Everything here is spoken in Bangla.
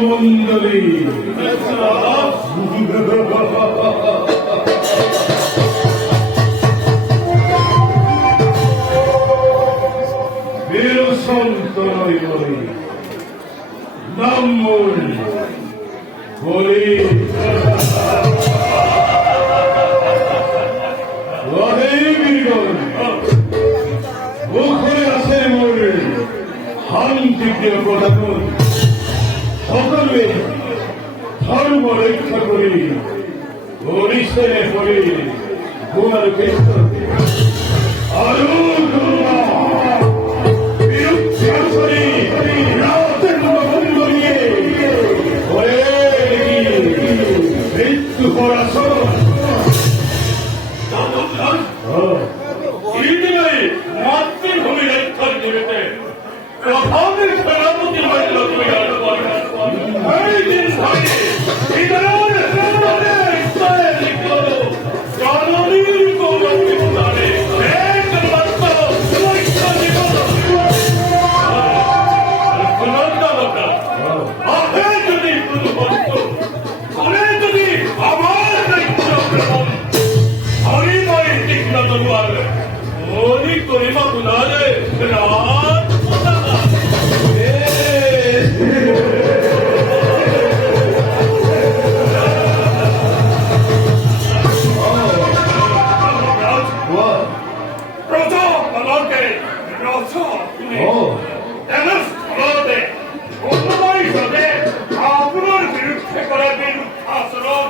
মন্ডলী বীর সন্ত নাম বলি মুখে আছে মোর শান্তিপ্রিয় প্রধান সকলে ধর্ম রক্ষা করি হরিশনে পড়ি গুণার কৃষ্ণ আরো বিরুদ্ধে করি রাতের বন্ধ নিয়ে মৃত্যু পড়াশোনা মাতৃভূমি রক্ষার জমিতে প্রভাবের সেনাপতি হয়েছিল তুমি এই দিন ধরে জননীর গৌরবকে উদারে একমাত্র আপে যদি পূর্ববর্ত করে যদি আমার দায়িত্ব গ্রহণ হরিময় তীক্ষ্ণ তরুয়ার মনি করিমা গুণারে রাত আপনার বিরুদ্ধে করা বিরুদ্ধ আচরণ